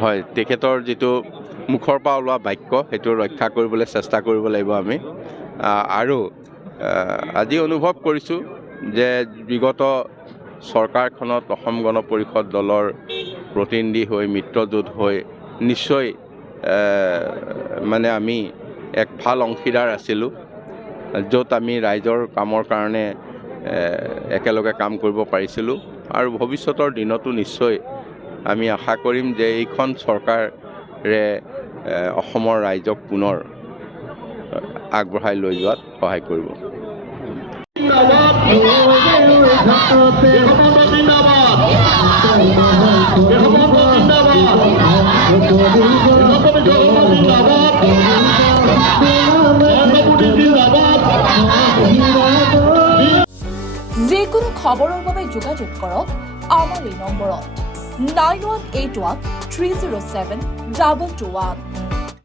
হয় তেখেতৰ যিটো মুখৰ পৰা ওলোৱা বাক্য সেইটো ৰক্ষা কৰিবলৈ চেষ্টা কৰিব লাগিব আমি আৰু আজি অনুভৱ কৰিছোঁ যে বিগত চৰকাৰখনত অসম গণ পৰিষদ দলৰ প্ৰতিনিধি হৈ মিত্ৰজোঁট হৈ নিশ্চয় মানে আমি এক ভাল অংশীদাৰ আছিলোঁ য'ত আমি ৰাইজৰ কামৰ কাৰণে একেলগে কাম কৰিব পাৰিছিলোঁ আৰু ভৱিষ্যতৰ দিনতো নিশ্চয় আমি আশা কৰিম যে এইখন চৰকাৰে অসমৰ ৰাইজক পুনৰ আগবঢ়াই লৈ যোৱাত সহায় কৰিব। যিকোনো খবৰৰ বাবে যোগাযোগ কৰক আমাৰ এই নম্বৰত 9181 307 2221।